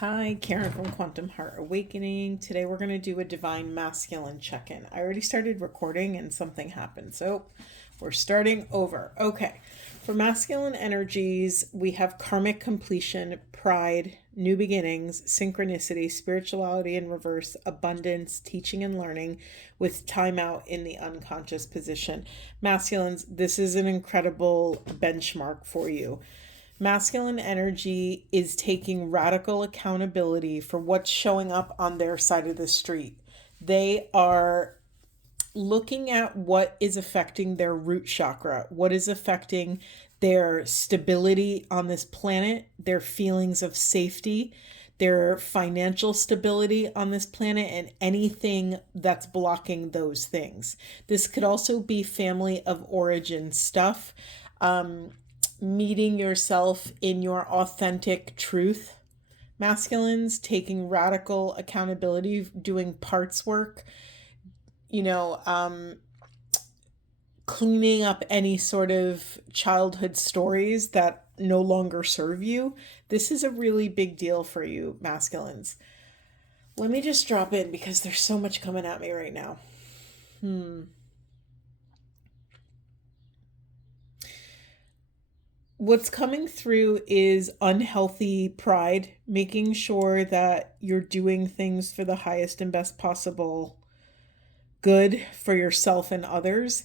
Hi, Karen from Quantum Heart Awakening. Today we're going to do a Divine Masculine check-in. I already started recording and something happened, so we're starting over. Okay, for masculine energies, we have karmic completion, pride, new beginnings, synchronicity, spirituality in reverse, abundance, teaching and learning, with timeout in the unconscious position. Masculines, this is an incredible benchmark for you. Masculine energy is taking radical accountability for what's showing up on their side of the street. They are looking at what is affecting their root chakra, what is affecting their stability on this planet, their feelings of safety, their financial stability on this planet, and anything that's blocking those things. This could also be family of origin stuff. Meeting yourself in your authentic truth. Masculines taking radical accountability, doing parts work, cleaning up any sort of childhood stories that no longer serve you. This is a really big deal for you, masculines. Let me just drop in because there's so much coming at me right now. What's coming through is unhealthy pride, making sure that you're doing things for the highest and best possible good for yourself and others.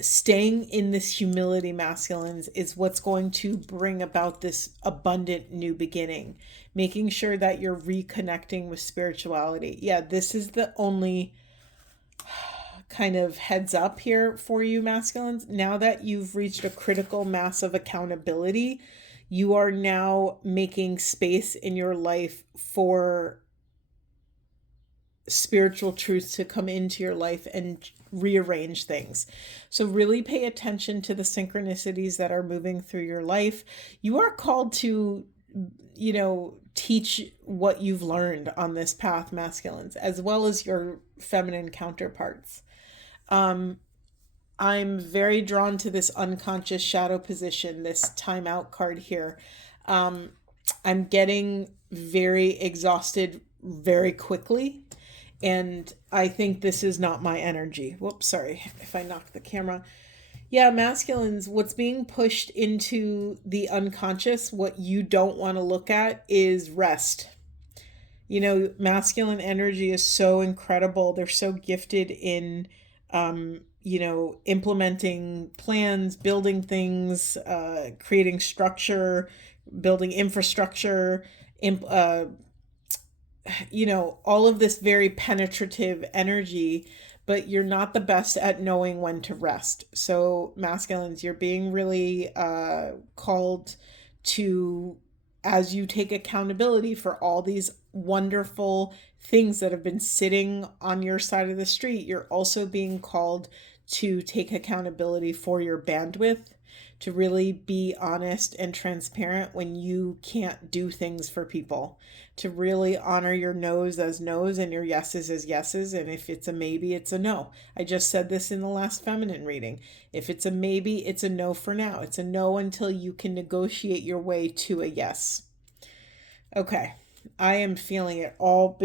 Staying in this humility, masculines, is what's going to bring about this abundant new beginning. Making sure that you're reconnecting with spirituality. Yeah, this is the only kind of heads up here for you, masculines. Now that you've reached a critical mass of accountability, you are now making space in your life for spiritual truths to come into your life and rearrange things. So really pay attention to the synchronicities that are moving through your life. You are called to, teach what you've learned on this path, masculines, as well as your feminine counterparts. I'm very drawn to this unconscious shadow position, this timeout card here. I'm getting very exhausted very quickly, and I think this is not my energy. Whoops, sorry if I knocked the camera. Yeah, masculines, what's being pushed into the unconscious, what you don't want to look at, is rest. Masculine energy is so incredible. They're so gifted in implementing plans, building things, creating structure, building infrastructure, all of this very penetrative energy, but you're not the best at knowing when to rest. So masculines, you're being really called to, as you take accountability for all these wonderful things that have been sitting on your side of the street, you're also being called to take accountability for your bandwidth, to really be honest and transparent when you can't do things for people, to really honor your no's as no's and your yeses as yeses. And if it's a maybe, it's a no. I just said this in the last feminine reading. If it's a maybe, it's a no for now. It's a no until you can negotiate your way to a yes. Okay, I am feeling it all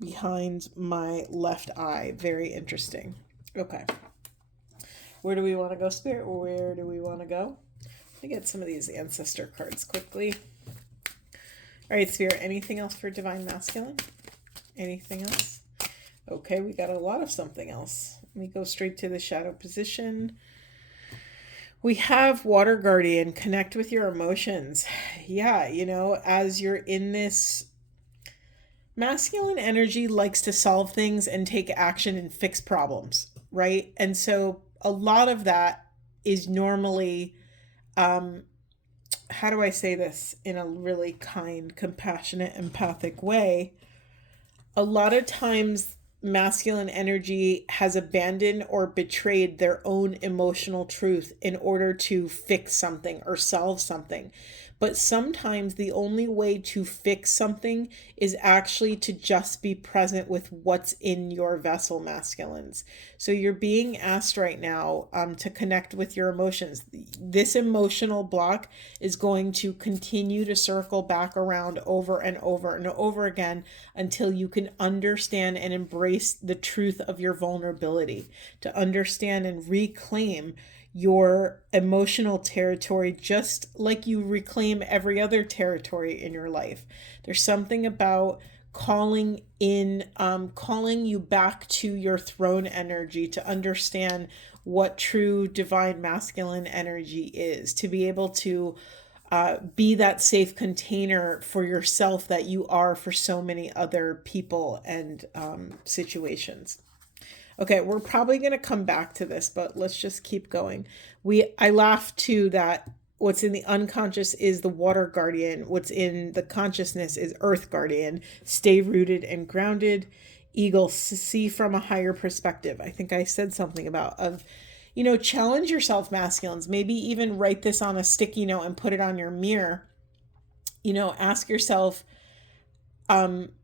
behind my left eye. Very interesting. Okay. Where do we want to go, Spirit? Where do we want to go? Let me get some of these ancestor cards quickly. All right, Spirit, anything else for Divine Masculine? Anything else? Okay, we got a lot of something else. Let me go straight to the shadow position. We have Water Guardian, connect with your emotions. Yeah, as you're in this, masculine energy likes to solve things and take action and fix problems, right? And so a lot of that is normally, how do I say this in a really kind, compassionate, empathic way? A lot of times masculine energy has abandoned or betrayed their own emotional truth in order to fix something or solve something. But sometimes the only way to fix something is actually to just be present with what's in your vessel, masculines. So you're being asked right now to connect with your emotions. This emotional block is going to continue to circle back around over and over and over again until you can understand and embrace the truth of your vulnerability, to understand and reclaim your emotional territory just like you reclaim every other territory in your life. There's something about calling you back to your throne energy to understand what true divine masculine energy is, to be able to be that safe container for yourself that you are for so many other people and situations. Okay, we're probably going to come back to this, but let's just keep going. I laughed too that what's in the unconscious is the water guardian. What's in the consciousness is earth guardian. Stay rooted and grounded. Eagle, see from a higher perspective. I think I said something about challenge yourself, masculines. Maybe even write this on a sticky note and put it on your mirror. Ask yourself, God,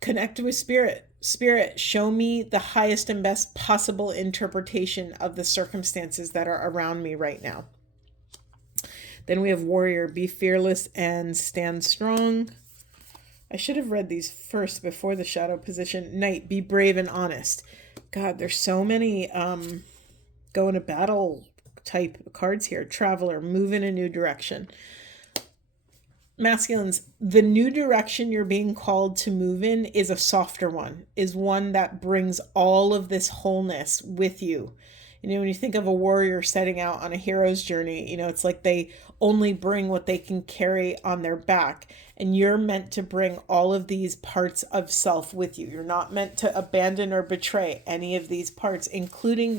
connect with spirit. Spirit, show me the highest and best possible interpretation of the circumstances that are around me right now. Then we have warrior, be fearless and stand strong. I should have read these first before the shadow position. Knight, be brave and honest. God, there's so many go into battle type cards here. Traveler, move in a new direction. Masculines, the new direction you're being called to move in is a softer one, is one that brings all of this wholeness with you. When you think of a warrior setting out on a hero's journey, it's like they only bring what they can carry on their back. And you're meant to bring all of these parts of self with you. You're not meant to abandon or betray any of these parts, including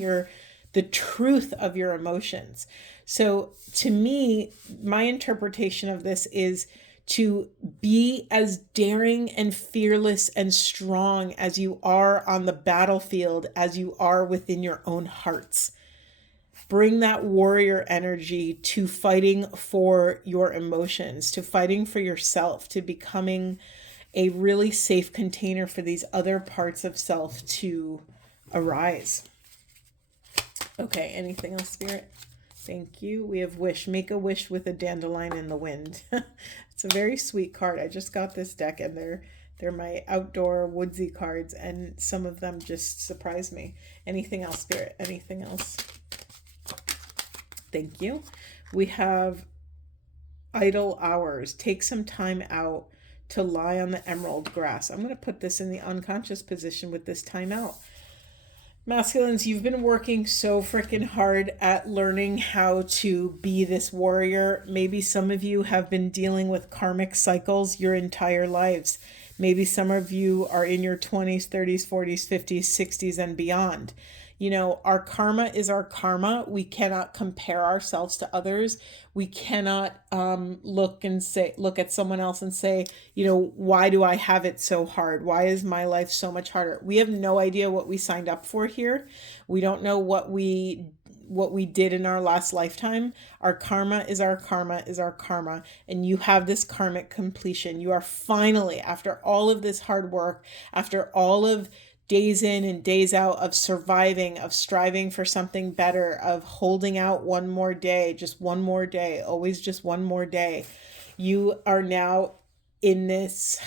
the truth of your emotions. So to me, my interpretation of this is to be as daring and fearless and strong as you are on the battlefield, as you are within your own hearts. Bring that warrior energy to fighting for your emotions, to fighting for yourself, to becoming a really safe container for these other parts of self to arise. Okay, anything else, Spirit? Thank you. We have wish. Make a wish with a dandelion in the wind. It's a very sweet card. I just got this deck and they're my outdoor woodsy cards, and some of them just surprise me. Anything else, Spirit? Anything else? Thank you. We have idle hours. Take some time out to lie on the emerald grass. I'm going to put this in the unconscious position with this time out. Masculines, you've been working so freaking hard at learning how to be this warrior. Maybe some of you have been dealing with karmic cycles your entire lives. Maybe some of you are in your 20s, 30s, 40s, 50s, 60s, and beyond. Our karma is our karma. We cannot compare ourselves to others. We cannot look at someone else and say, why do I have it so hard? Why is my life so much harder? We have no idea what we signed up for here. We don't know what we did in our last lifetime. Our karma is our karma is our karma. And you have this karmic completion. You are finally, after all of this hard work, after all of days in and days out of surviving, of striving for something better, of holding out one more day, just one more day, always just one more day. You are now in this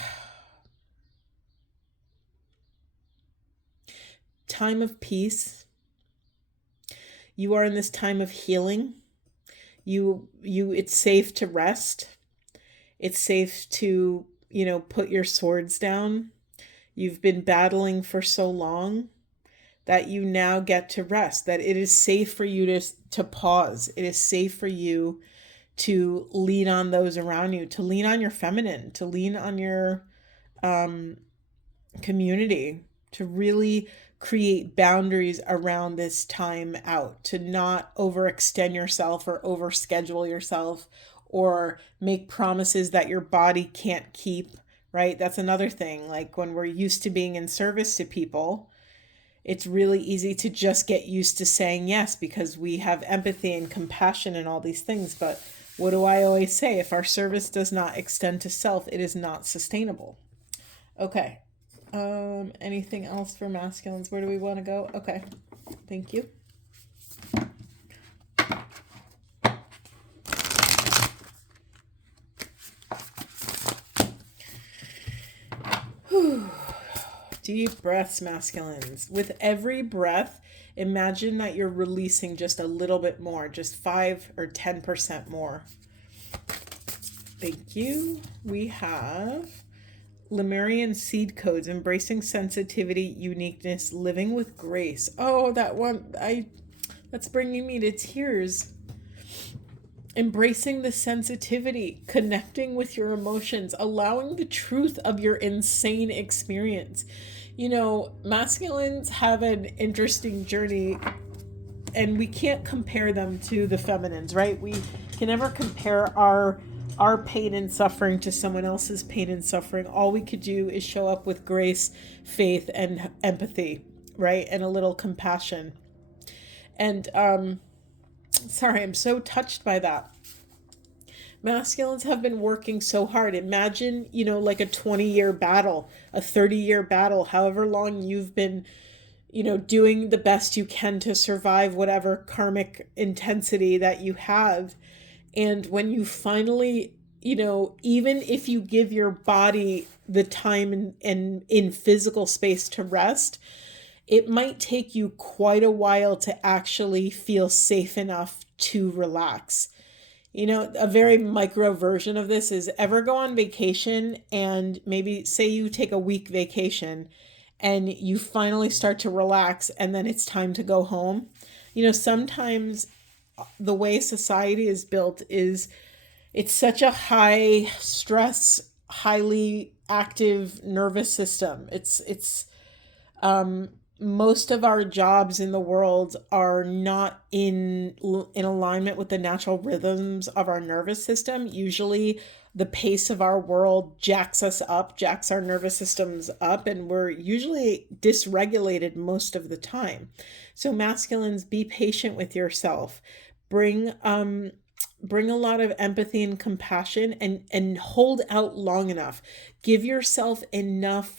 time of peace. You are in this time of healing. It's safe to rest. It's safe to, put your swords down. You've been battling for so long that you now get to rest, that it is safe for you to pause. It is safe for you to lean on those around you, to lean on your feminine, to lean on your community, to really create boundaries around this time out, to not overextend yourself or overschedule yourself or make promises that your body can't keep. Right? That's another thing. Like when we're used to being in service to people, it's really easy to just get used to saying yes because we have empathy and compassion and all these things. But What do I always say? If our service does not extend to self, it is not sustainable. Okay. Anything else for masculines? Where do we want to go? Okay. Thank you. Whew. Deep breaths, masculines. With every breath, imagine that you're releasing just a little bit more, just 5 or 10% more. Thank you. We have Lemurian seed codes, embracing sensitivity, uniqueness, living with grace. Oh, that one, that's bringing me to tears. Embracing the sensitivity, connecting with your emotions, allowing the truth of your insane experience. You know, masculines have an interesting journey, and we can't compare them to the feminines, right? We can never compare our pain and suffering to someone else's pain and suffering. All we could do is show up with grace, faith, and empathy, right? And a little compassion. And sorry, I'm so touched by that. Masculines have been working so hard. Imagine, like a 20-year battle, a 30-year battle, however long you've been, doing the best you can to survive whatever karmic intensity that you have. And when you finally, even if you give your body the time and in physical space to rest, it might take you quite a while to actually feel safe enough to relax. A very micro version of this is, ever go on vacation and maybe say you take a week vacation and you finally start to relax and then it's time to go home. Sometimes the way society is built is it's such a high stress, highly active nervous system. It's most of our jobs in the world are not in alignment with the natural rhythms of our nervous system. Usually the pace of our world jacks our nervous systems up, and we're usually dysregulated most of the time. So masculines, be patient with yourself. Bring a lot of empathy and compassion, and hold out long enough. Give yourself enough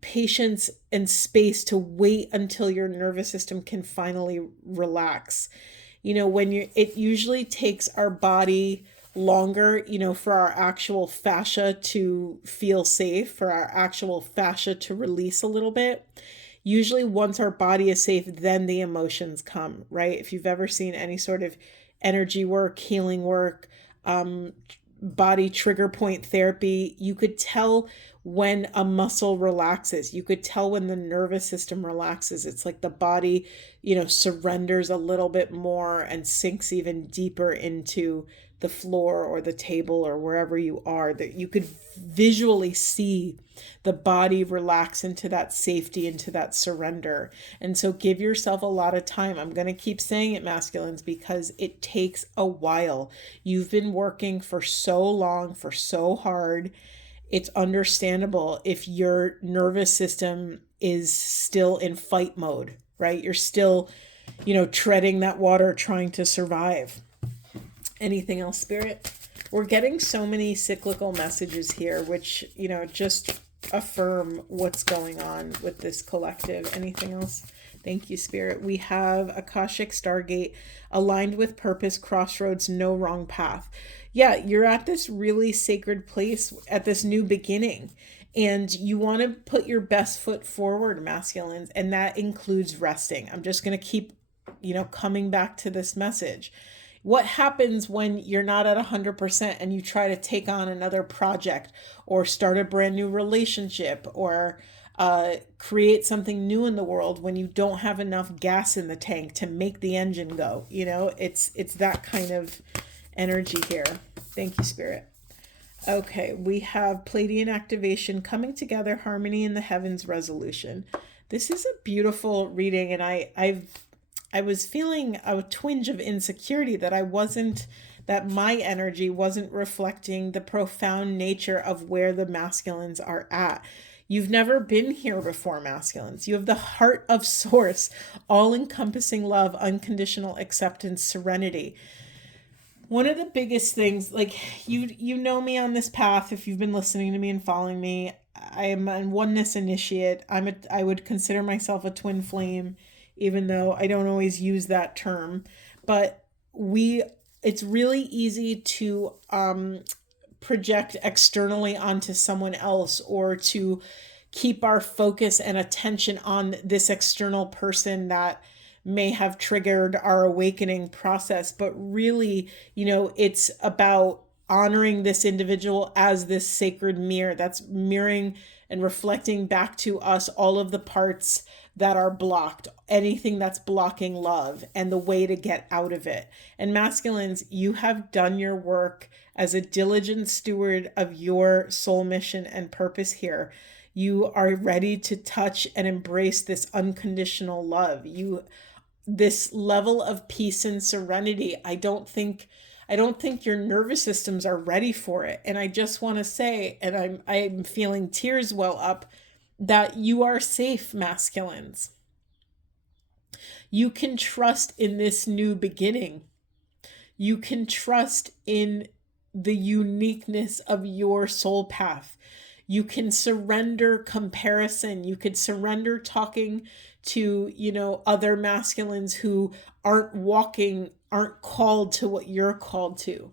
patience and space to wait until your nervous system can finally relax. It usually takes our body longer, for our actual fascia to feel safe, for our actual fascia to release a little bit. Usually once our body is safe, then the emotions come, right? If you've ever seen any sort of energy work, healing work, body trigger point therapy, you could tell when a muscle relaxes. You could tell when the nervous system relaxes. It's like the body, surrenders a little bit more and sinks even deeper into the floor or the table or wherever you are, that you could visually see the body relax into that safety, into that surrender. And so give yourself a lot of time. I'm going to keep saying it, masculines, because it takes a while. You've been working for so long, for so hard. It's understandable if your nervous system is still in fight mode, right? You're still, treading that water, trying to survive. Anything else, Spirit? We're getting so many cyclical messages here, which, just affirm what's going on with this collective. Anything else? Thank you, Spirit. We have Akashic Stargate, aligned with purpose, crossroads, no wrong path. Yeah, you're at this really sacred place, at this new beginning, and you want to put your best foot forward, masculines, and that includes resting. I'm just going to keep, coming back to this message. What happens when you're not at 100% and you try to take on another project or start a brand new relationship or create something new in the world, when you don't have enough gas in the tank to make the engine go? It's that kind of energy here. Thank you, Spirit. Okay, we have Pleiadian activation, coming together, harmony in the heavens, resolution. This is a beautiful reading, and I was feeling a twinge of insecurity that my energy wasn't reflecting the profound nature of where the masculines are at. You've never been here before, masculines. You have the heart of source, all-encompassing love, unconditional acceptance, serenity. One of the biggest things, like you know me on this path, if you've been listening to me and following me, I am a oneness initiate. I would consider myself a twin flame, even though I don't always use that term. But it's really easy to project externally onto someone else, or to keep our focus and attention on this external person that may have triggered our awakening process. But really, it's about honoring this individual as this sacred mirror that's mirroring and reflecting back to us all of the parts that are blocked, anything that's blocking love, and the way to get out of it. And masculines, you have done your work as a diligent steward of your soul mission and purpose here. You are ready to touch and embrace this unconditional love. This level of peace and serenity, I don't think your nervous systems are ready for it. And I just want to say, and I'm feeling tears well up, that you are safe, masculines. You can trust in this new beginning. You can trust in the uniqueness of your soul path. You can surrender comparison. You could surrender talking to, other masculines who aren't called to what you're called to.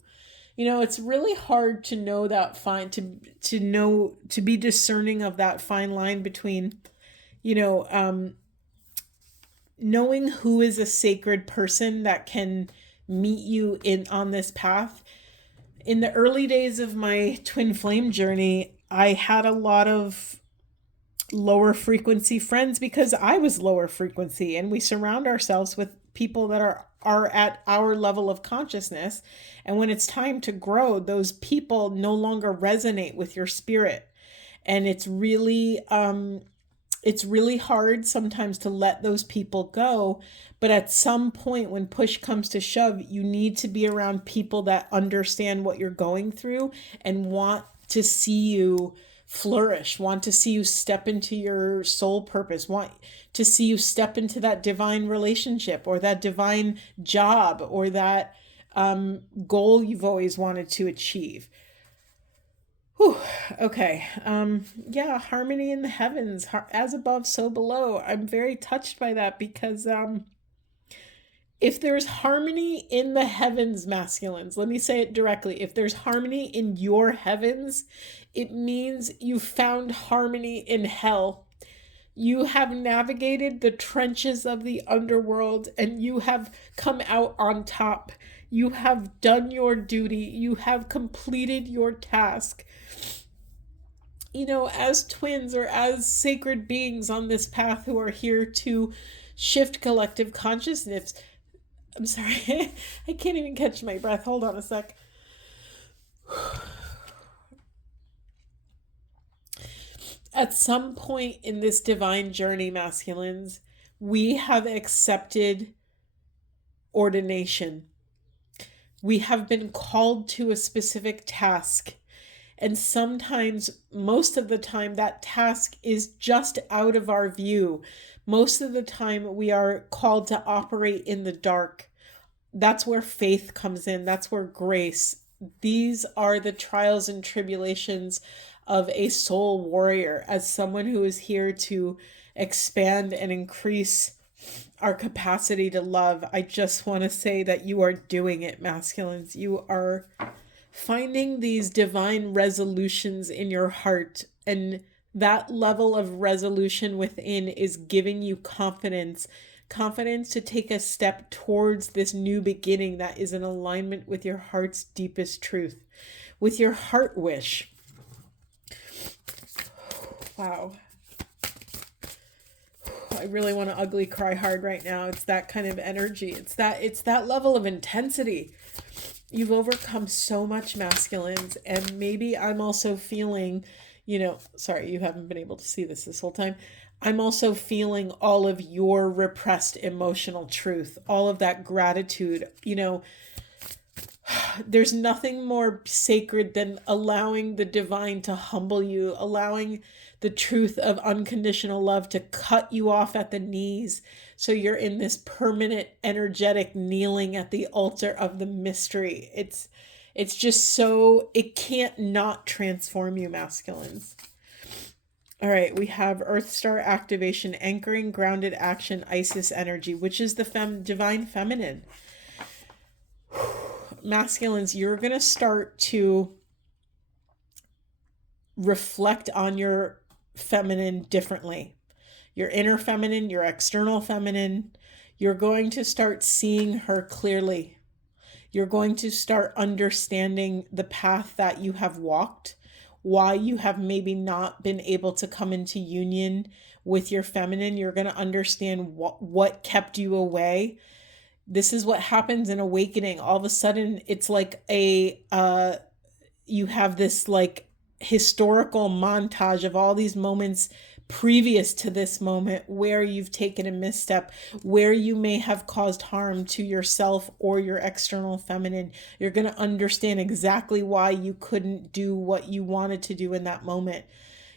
It's really hard to know that to be discerning of that fine line between, knowing who is a sacred person that can meet you on this path. In the early days of my twin flame journey, I had a lot of lower frequency friends because I was lower frequency, and we surround ourselves with people that are at our level of consciousness. And when it's time to grow, those people no longer resonate with your spirit. And it's really hard sometimes to let those people go. But at some point, when push comes to shove, you need to be around people that understand what you're going through and want to see you flourish, want to see you step into your soul purpose, want to see you step into that divine relationship, or that divine job, or that goal you've always wanted to achieve. Whew. Okay. Yeah, harmony in the heavens, as above, so below. I'm very touched by that, because if there's harmony in the heavens, masculines, let me say it directly. If there's harmony in your heavens, it means you found harmony in hell. You have navigated the trenches of the underworld, and you have come out on top. You have done your duty. You have completed your task. As twins, or as sacred beings on this path who are here to shift collective consciousness. I'm sorry, I can't even catch my breath. Hold on a sec. At some point in this divine journey, masculines, we have accepted ordination. We have been called to a specific task. And sometimes, most of the time, that task is just out of our view. Most of the time, we are called to operate in the dark. That's where faith comes in. That's where grace. These are the trials and tribulations of a soul warrior, as someone who is here to expand and increase our capacity to love. I just want to say that you are doing it, masculines. You are finding these divine resolutions in your heart, and that level of resolution within is giving you confidence to take a step towards this new beginning that is in alignment with your heart's deepest truth, with your heart wish. Wow. I really want to ugly cry hard right now. It's that kind of energy. It's that level of intensity. You've overcome so much, masculines, and maybe I'm also feeling, sorry, you haven't been able to see this whole time. I'm also feeling all of your repressed emotional truth, all of that gratitude. There's nothing more sacred than allowing the divine to humble you, allowing the truth of unconditional love to cut you off at the knees. So you're in this permanent energetic kneeling at the altar of the mystery. It's just so, it can't not transform you, masculines. All right, we have Earth Star activation, anchoring, grounded action, Isis energy, which is the divine feminine. Masculines, you're going to start to reflect on your feminine differently. Your inner feminine, your external feminine. You're going to start seeing her clearly. You're going to start understanding the path that you have walked, why you have maybe not been able to come into union with your feminine. You're going to understand what kept you away. This is what happens in awakening. All of a sudden, it's like you have this like historical montage of all these moments previous to this moment where you've taken a misstep, where you may have caused harm to yourself or your external feminine. You're going to understand exactly why you couldn't do what you wanted to do in that moment.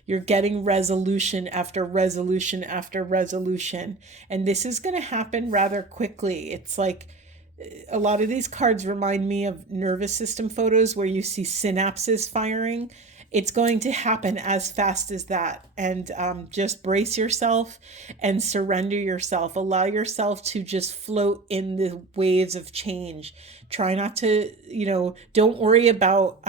You're getting resolution after resolution after resolution. And this is going to happen rather quickly. It's like a lot of these cards remind me of nervous system photos where you see synapses firing. It's going to happen as fast as that. And just brace yourself and surrender yourself. Allow yourself to just float in the waves of change. Try not to, don't worry about...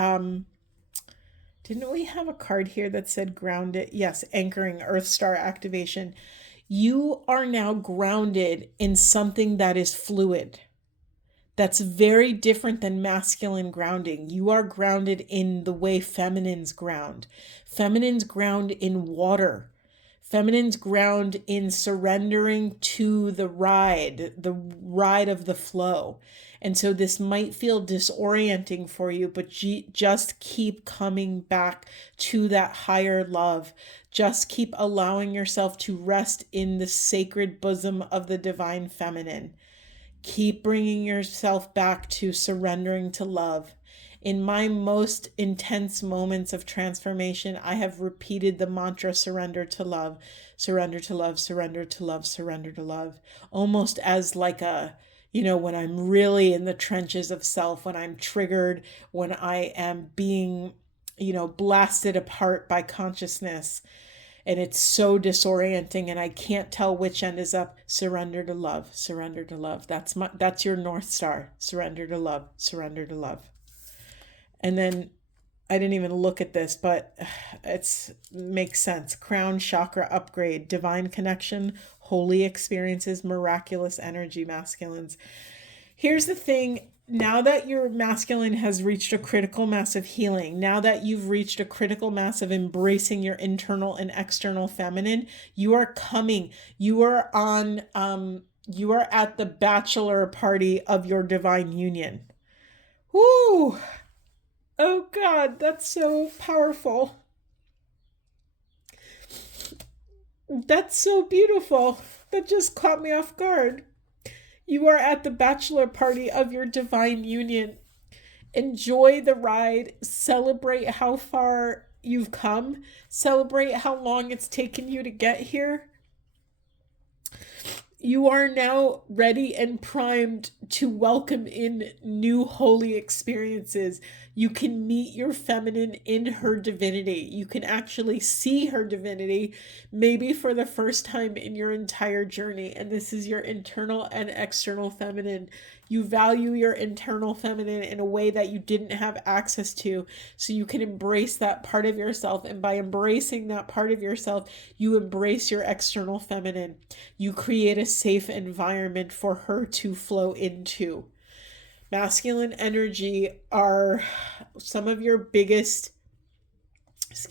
didn't we have a card here that said grounded? Yes, anchoring, Earth Star activation. You are now grounded in something that is fluid. That's very different than masculine grounding. You are grounded in the way feminines ground. Feminines ground in water. Feminines ground in surrendering to the ride of the flow. And so this might feel disorienting for you, but just keep coming back to that higher love. Just keep allowing yourself to rest in the sacred bosom of the divine feminine. Keep bringing yourself back to surrendering to love. In my most intense moments of transformation, I have repeated the mantra, surrender to love, surrender to love, surrender to love, surrender to love, almost as like when I'm really in the trenches of self, when I'm triggered, when I am being, blasted apart by consciousness. And it's so disorienting and I can't tell which end is up. Surrender to love, surrender to love. That's your North Star. Surrender to love, surrender to love. And then I didn't even look at this, but it makes sense. Crown chakra upgrade, divine connection, holy experiences, miraculous energy, masculines. Here's the thing. Now that your masculine has reached a critical mass of healing, now that you've reached a critical mass of embracing your internal and external feminine, you are coming. You are at the bachelor party of your divine union. Woo! Oh God, that's so powerful. That's so beautiful. That just caught me off guard. You are at the bachelor party of your divine union. Enjoy the ride. Celebrate how far you've come. Celebrate how long it's taken you to get here. You are now ready and primed to welcome in new holy experiences. You can meet your feminine in her divinity. You can actually see her divinity, maybe for the first time in your entire journey. And this is your internal and external feminine. You value your internal feminine in a way that you didn't have access to, so you can embrace that part of yourself. And by embracing that part of yourself, you embrace your external feminine. You create a safe environment for her to flow into. Masculine energy are some of your biggest,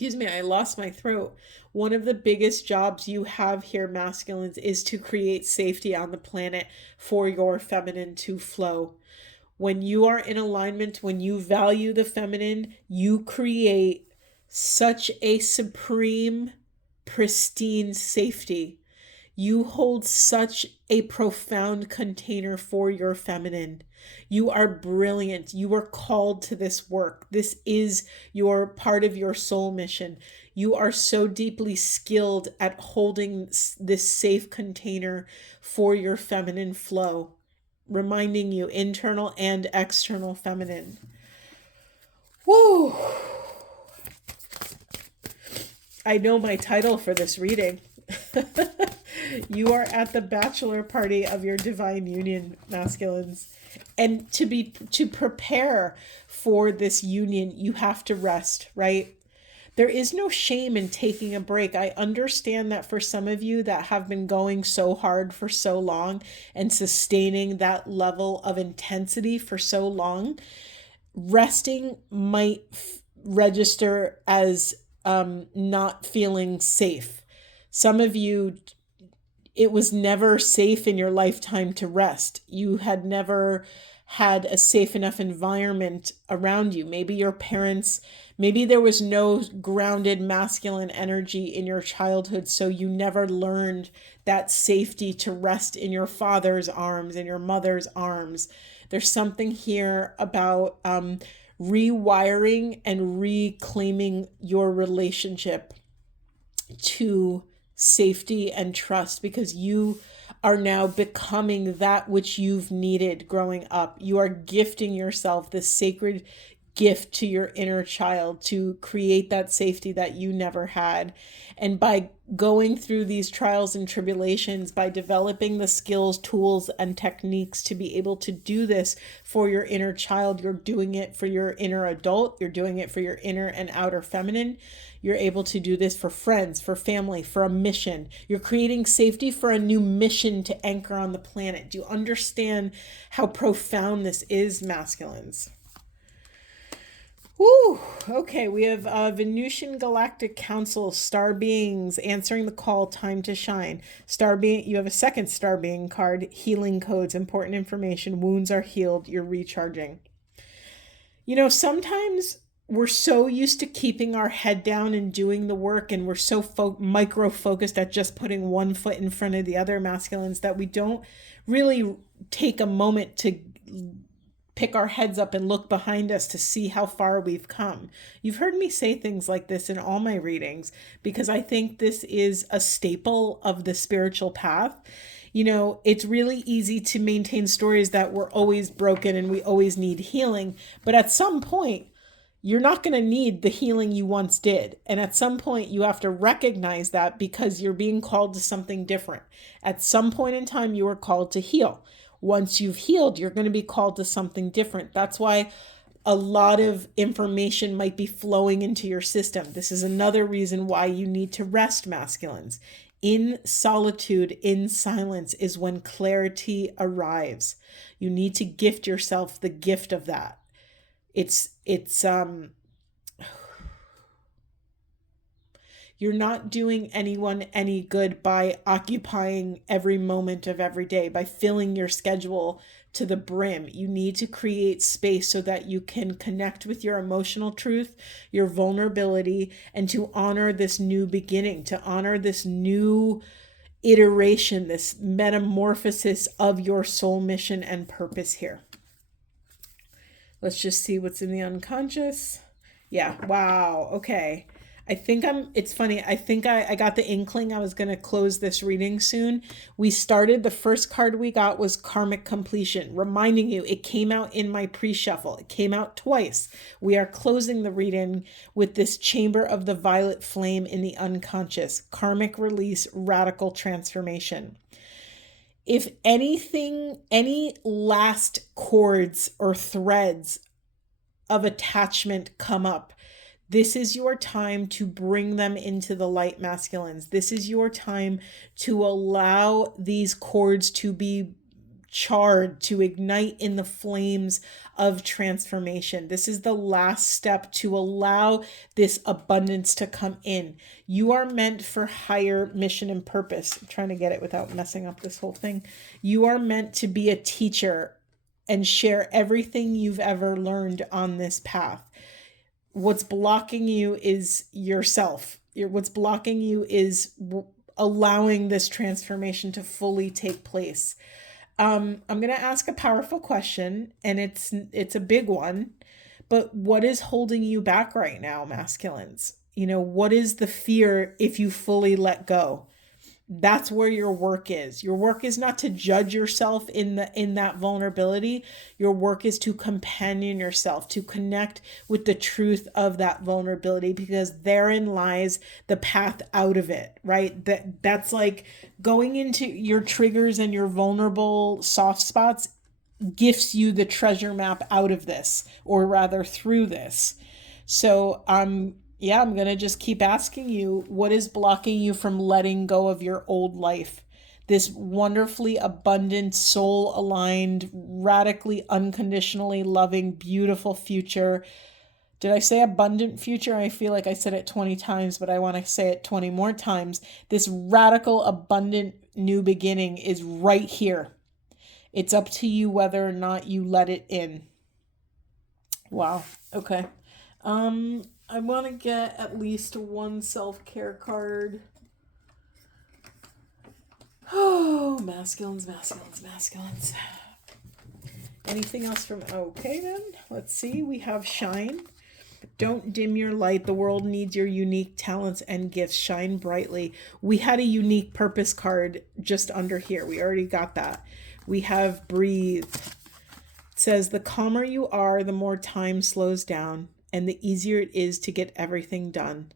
I lost my throat. One of the biggest jobs you have here, masculines, is to create safety on the planet for your feminine to flow. When you are in alignment, when you value the feminine, you create such a supreme, pristine safety. You hold such a profound container for your feminine. You are brilliant. You are called to this work. This is your part of your soul mission. You are so deeply skilled at holding this safe container for your feminine flow, reminding you internal and external feminine. Woo! I know my title for this reading. You are at the bachelor party of your divine union, masculines. And to prepare for this union, you have to rest, right? There is no shame in taking a break. I understand that for some of you that have been going so hard for so long and sustaining that level of intensity for so long, resting might register as not feeling safe. Some of you, it was never safe in your lifetime to rest. You had never had a safe enough environment around you. Maybe your parents, maybe there was no grounded masculine energy in your childhood, so you never learned that safety to rest in your father's arms, in your mother's arms. There's something here about rewiring and reclaiming your relationship to safety and trust, because you are now becoming that which you've needed growing up. You are gifting yourself this sacred gift to your inner child to create that safety that you never had. And by going through these trials and tribulations, by developing the skills, tools, and techniques to be able to do this for your inner child, you're doing it for your inner adult, you're doing it for your inner and outer feminine. You're able to do this for friends, for family, for a mission. You're creating safety for a new mission to anchor on the planet. Do you understand how profound this is, masculines? Woo! Okay, we have Venusian Galactic Council, star beings answering the call, time to shine. Star being, you have a second star being card, healing codes, important information, wounds are healed, you're recharging. You know, sometimes we're so used to keeping our head down and doing the work, and we're so micro focused at just putting one foot in front of the other, masculines, that we don't really take a moment to pick our heads up and look behind us to see how far we've come. You've heard me say things like this in all my readings because I think this is a staple of the spiritual path. You know, it's really easy to maintain stories that we're always broken and we always need healing, but at some point, you're not going to need the healing you once did. And at some point, you have to recognize that because you're being called to something different. At some point in time, you are called to heal. Once you've healed, you're going to be called to something different. That's why a lot of information might be flowing into your system. This is another reason why you need to rest, masculines. In solitude, in silence is when clarity arrives. You need to gift yourself the gift of that. You're not doing anyone any good by occupying every moment of every day, by filling your schedule to the brim. You need to create space so that you can connect with your emotional truth, your vulnerability, and to honor this new beginning, to honor this new iteration, this metamorphosis of your soul mission and purpose here. Let's just see what's in the unconscious. Yeah, wow, okay. It's funny, I think I got the inkling I was going to close this reading soon. We started, the first card we got was Karmic Completion, reminding you it came out in my pre-shuffle. It came out twice. We are closing the reading with this Chamber of the Violet Flame in the unconscious, Karmic Release, Radical Transformation. If anything, any last cords or threads of attachment come up, this is your time to bring them into the light, masculines. This is your time to allow these cords to be charred, to ignite in the flames of transformation. This is the last step to allow this abundance to come in. You are meant for higher mission and purpose. I'm trying to get it without messing up this whole thing. You are meant to be a teacher and share everything you've ever learned on this path. What's blocking you is yourself. What's blocking you is allowing this transformation to fully take place. I'm going to ask a powerful question, and it's a big one, but what is holding you back right now, masculines? What is the fear if you fully let go? That's where your work is. Your work is not to judge yourself in that vulnerability. Your work is to companion yourself, to connect with the truth of that vulnerability, because therein lies the path out of it, right? That's like going into your triggers and your vulnerable soft spots gifts you the treasure map out of this, or rather through this. So yeah, I'm going to just keep asking you, what is blocking you from letting go of your old life? This wonderfully abundant, soul aligned, radically, unconditionally loving, beautiful future. Did I say abundant future? I feel like I said it 20 times, but I want to say it 20 more times. This radical, abundant new beginning is right here. It's up to you whether or not you let it in. Wow. Okay. I want to get at least one self-care card. Oh, masculines. Anything else from... Okay, then. Let's see. We have shine. Don't dim your light. The world needs your unique talents and gifts. Shine brightly. We had a unique purpose card just under here. We already got that. We have breathe. It says, the calmer you are, the more time slows down, and the easier it is to get everything done.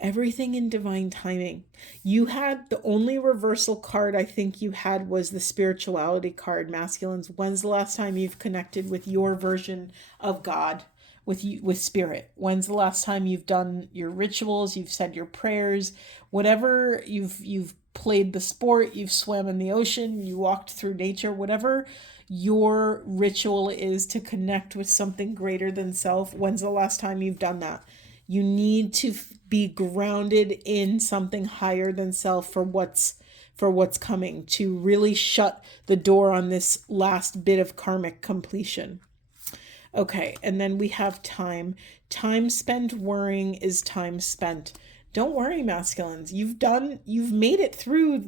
Everything in divine timing. You had the only reversal card I think you had was the spirituality card, masculines. When's the last time you've connected with your version of God, with spirit? When's the last time you've done your rituals, you've said your prayers, whatever, you've played the sport, you've swam in the ocean, you walked through nature, whatever your ritual is to connect with something greater than self? When's the last time you've done that? You need to be grounded in something higher than self for what's coming, to really shut the door on this last bit of karmic completion. Okay, and then we have time. Time spent worrying is time spent. Don't worry, masculines. You've made it through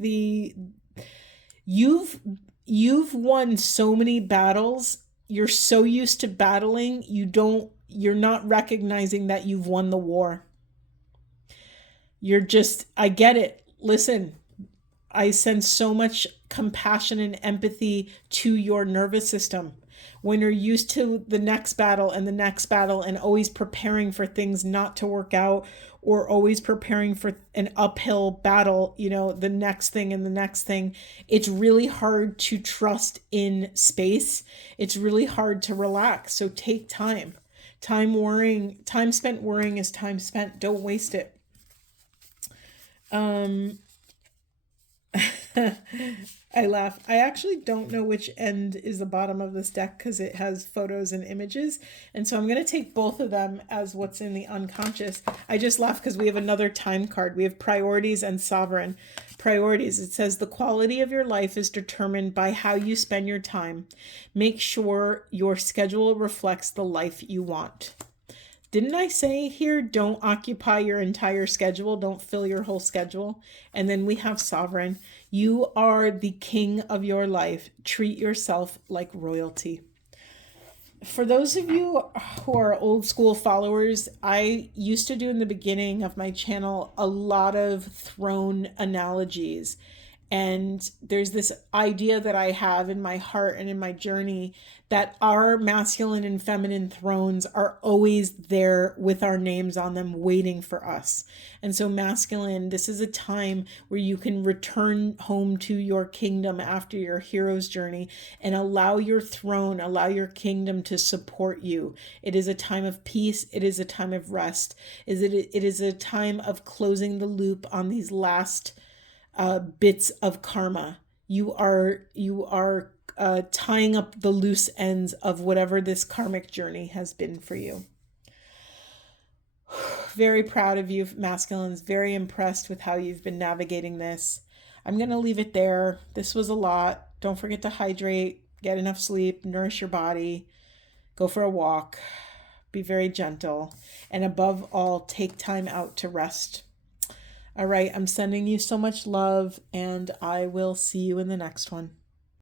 you've won so many battles. You're so used to battling, you're not recognizing that you've won the war. I get it. Listen, I send so much compassion and empathy to your nervous system. When you're used to the next battle and the next battle, and always preparing for things not to work out, or always preparing for an uphill battle, the next thing and the next thing, it's really hard to trust in space. It's really hard to relax. So take time. Time spent worrying is time spent. Don't waste it. I laugh. I actually don't know which end is the bottom of this deck because it has photos and images. And so I'm going to take both of them as what's in the unconscious. I just laugh because we have another time card. We have priorities and sovereign. Priorities. It says the quality of your life is determined by how you spend your time. Make sure your schedule reflects the life you want. Didn't I say here, don't occupy your entire schedule, don't fill your whole schedule? And then we have sovereign. You are the king of your life. Treat yourself like royalty. For those of you who are old school followers, I used to do in the beginning of my channel a lot of throne analogies. And there's this idea that I have in my heart and in my journey that our masculine and feminine thrones are always there with our names on them waiting for us. And so masculine, this is a time where you can return home to your kingdom after your hero's journey and allow your throne, allow your kingdom to support you. It is a time of peace. It is a time of rest. It is a time of closing the loop on these last bits of karma. You are tying up the loose ends of whatever this karmic journey has been for you. Very proud of you, masculines. Very impressed with how you've been navigating this. I'm going to leave it there. This was a lot. Don't forget to hydrate, get enough sleep, nourish your body, go for a walk, be very gentle, and above all, take time out to rest. All right, I'm sending you so much love, and I will see you in the next one.